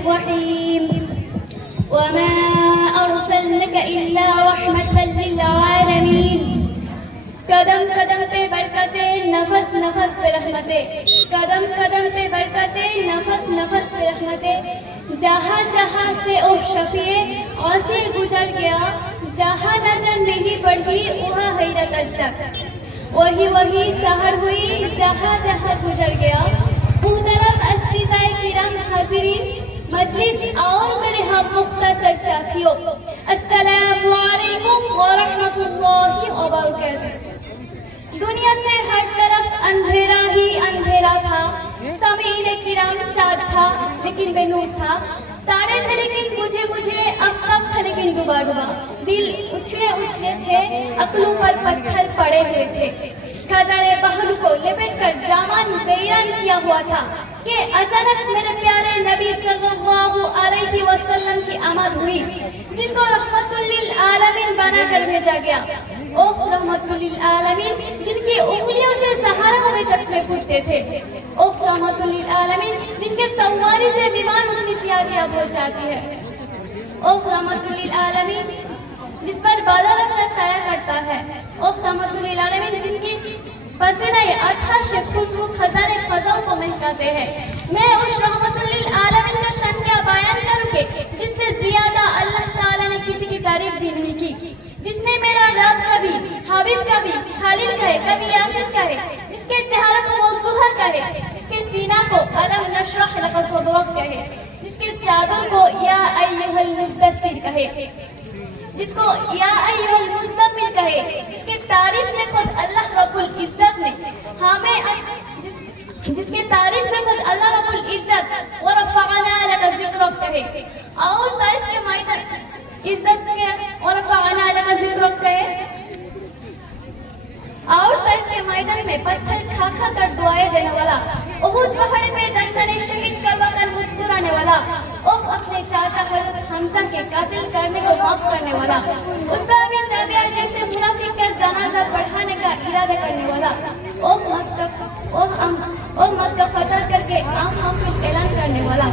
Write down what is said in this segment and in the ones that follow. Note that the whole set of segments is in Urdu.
الرحيم وما أرسلناك إلا رحمة للعالمين قدم قدم پہ برکتیں نفس نفس پہ رحمتیں قدم قدم پہ برکتیں نفس نفس پہ رحمتیں جہاں جہاں سے او شفیع عاصی گزر گیا جہاں نظر نہیں پڑھی وہاں حیرت اجدک وہی وہی سحر ہوئی جہاں جہاں گزر گیا محترم اساتذہ کرام حاضرین مجلس اور میرے ہم مختصر ساتھیوں السلام علیکم ورحمۃ اللہ وبرکاتہ دنیا سے ہر طرف اندھیرا ہی اندھیرا تھا سامعین کرام چاند تھا لیکن بے نور تھا تارے تھے لیکن بجھے آفتاب تھا لیکن ڈوبا ڈوبا دل اچھلے تھے عقلوں پر پتھر پڑے ہوئے تھے قدر بہلو کو لپٹ کر دامن ویران کیا ہوا تھا کہ اچانک میرے پیارے نبی صلی اللہ علیہ وسلم کی آمد ہوئی جن کو رحمت للعالمین بنا کر بھیجا گیا اوہ رحمت للعالمین جن کی انگلیوں سے سہاروں میں چشمے پھوٹتے تھے اوہ رحمت للعالمین جن کے سواری سے بیمار اپنی سیاہیاں بول جاتی ہے اوہ رحمت للعالمین جس پر بادل اپنا سایہ کرتا ہے اوہ رحمت للعالمین جن کی پسینہ اطہر سے خوشبو خزانے فضاؤں کو مہکاتے ہیں میں اس رحمت للعالمین کا شان کیا بیان کروں گے جس سے زیادہ اللہ تعالیٰ نے کسی کی تعریف بھی نہیں کی جس نے میرا رب کبھی حبیب کبھی خالد کہے کبھی یاسر کہے جس کے چہرے کو موضوع کہے جس کے سینہ کو الم نشرح لک صدرک کہے جس کے چادر کو یا ایھا المدثر کہے جس کو یا ایھا المزمل کہے جس کی تعریف میں خود اللہ رب العزت نے ہمیں جس کی تعریف میں خود اللہ رب العزت ورفعنا لک ذکرک کہے اور تعریف کے میدان عزت کے ورفعنا لک ذکرک کہے اور تعریف کے میدان میں پتھر کھا کھا کر دعائیں دینے والا احد پہاڑ پہ دندنے شہید کروا کر مسکرانے والا اپنے چاچا حضرت حمزہ کے قتل کرنے کو معاف کرنے والا عتبہ بن ربیعہ جیسے منافق کا جنازہ پڑھانے کا ارادہ کرنے والا مکہ فتح کر کے عام محفل اعلان کرنے والا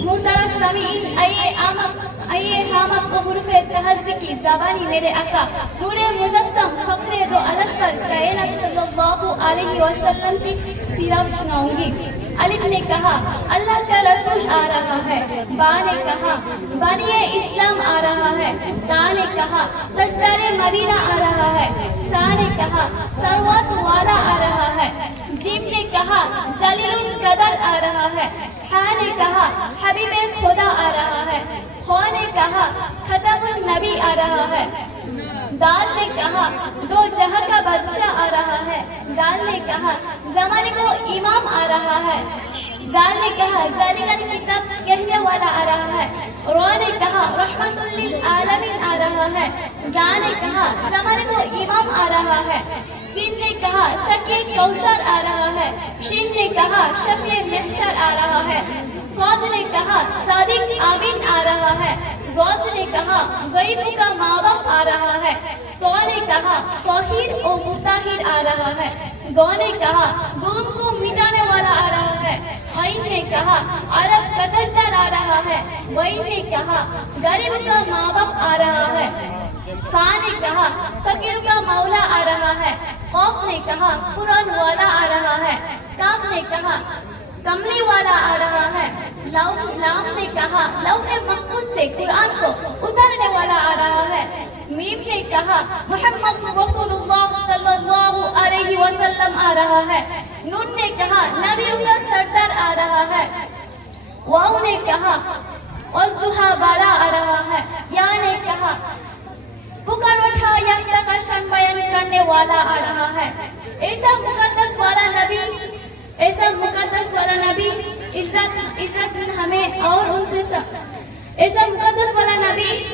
محترم سامعین آئیے ہم آپ کو حروف تہذی کی زبانی میرے آقا نور مجسم فخر دو الف پر کائنات صلی اللہ علیہ وسلم کی سیرت سناؤں گی الف نے کہا اللہ کا رسول آ رہا ہے با نے کہا بانی اسلام آ رہا ہے تا نے کہا تاجدار مدینہ آ رہا ہے سا نے کہا ثروت والا آ رہا ہے جیم نے کہا جلیل القدر آ رہا ہے ہا نے کہا حبیب خدا آ رہا ہے خوا نے کہا ختم النبی آ رہا ہے دال نے کہا دو جہاں کا بادشاہ آ رہا ہے دال نے کہا زمانے کو امام آ رہا ہے زال نے کہا ذالک الکتاب کہنے والا آ رہا ہے را نے کہا رحمت للعالمین آ رہا ہے زا نے کہا زمانے کو امام آ رہا ہے سین نے کہا سقی کوثر آ رہا ہے شین نے کہا شفیع محشر آ رہا ہے صاد نے کہا صادق آمین آ رہا ہے ضاد نے کہا ضعیف کا ماں باپ آ رہا ہے تو نے کہا طاہر و مطہر آ رہا ہے زو نے کہا ظلم کو مٹانے والا آ رہا ہے عین نے کہا عرب کا تاجدار آ رہا ہے وعین نے کہا غریب کا ماں باپ آ رہا ہے کاف نے کہا فقیر کا مولا آ رہا ہے قاف نے کہا قرآن والا آ رہا ہے کاف نے کہا کملی والا آ رہا ہے لام نے کہا لوح محفوظ سے قرآن کو اتارنے والا آ رہا ہے میم نے کہا محمد رسول اللہ صلی اللہ علیہ وسلم آ رہا ہے نون نے کہا نبیوں کا سردار آ رہا ہے واو نے کہا والضحیٰ بالا آ رہا ہے یا نے کہا پکار اٹھا یکتا کا شان بیان کرنے والا آ رہا ہے ایسا مقدس والا نبی عزت ہمیں اور ان سے ایسا مقدس والا نبی